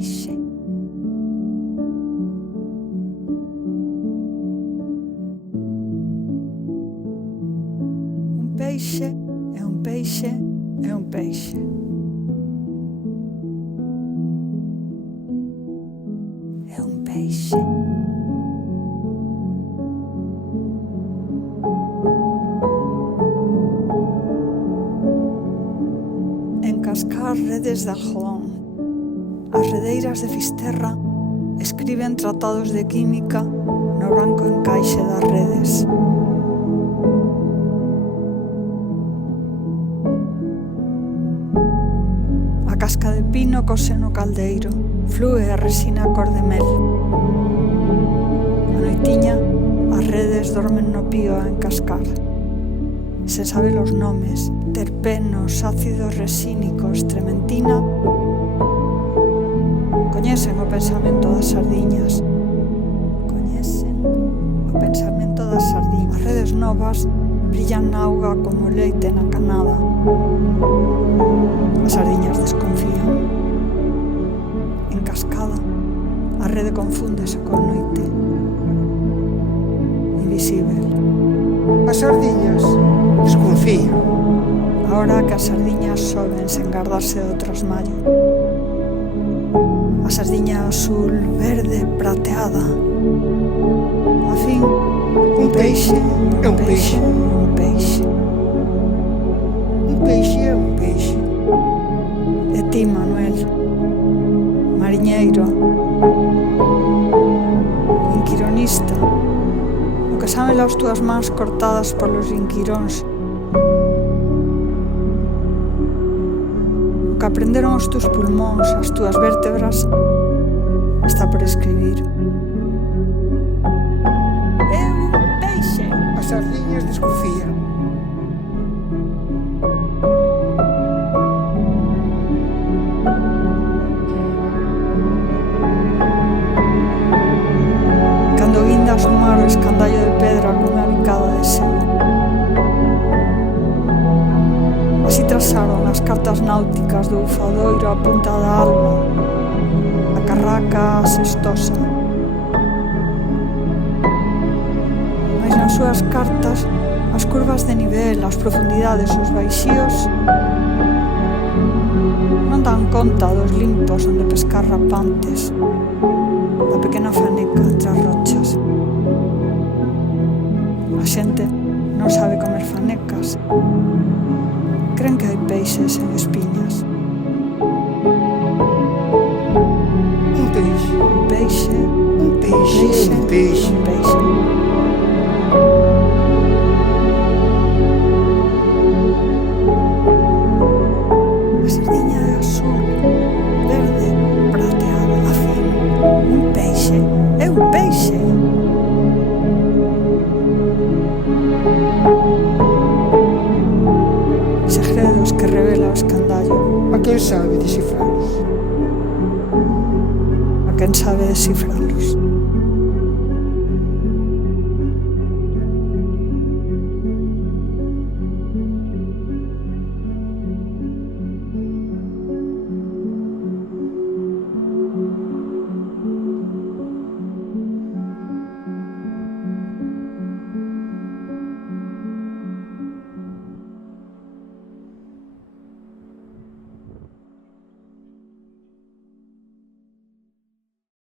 peixe. Un peixe é un peixe é un peixe. É un peixe. Encascar redes de algodón. As redeiras de Fisterra escriben tratados de química no branco encaixe das redes. A casca de pino cose no caldeiro, flúe a resina cor de mel. A noitiña, as redes dormen no pío a encascar. Se sabe los nomes, terpenos, ácidos resínicos, trementina. Coñecen o pensamento das sardiñas. Coñecen o pensamento das sardiñas. As redes novas brillan na auga como leite na canada. As sardiñas desconfían. En cascada, a rede confúndese con noite. Invisível. As sardiñas desconfían. Ahora que as sardiñas soben sen gardarse do trasmallo. A sardiña azul, verde, prateada. A fin, Un peixe é un peixe. un peixe. Un peixe é un peixe. E ti, Manuel, mariñeiro, inquironista, o que saben as túas mans cortadas polos inquiróns, o que aprenderon os teus pulmóns, as túas vértebras, está por escribir. É un peixe. As sardiñas desconfían. Cando guindas o mar o escandallo de pedra cunha bicada de seo. Así trazaron as cartas náuticas do ufadoiro a punta da alba, a carraca cestosa. Mais nas súas cartas, as curvas de nivel, as profundidades, os baixíos non dan conta dos limpos onde pescar rapantes, da pequena faneca entre as rochas. A xente non sabe comer fanecas. Cren que hai peixes en espiñas. Un peixe. Un peixe, Un peixe é un peixe. un peixe. A sardiña é azul, verde, prateada, a fin. Un peixe é un peixe. Segredos que revela o escandallo. A quen sabe descifralos. A quen sabe descifralos.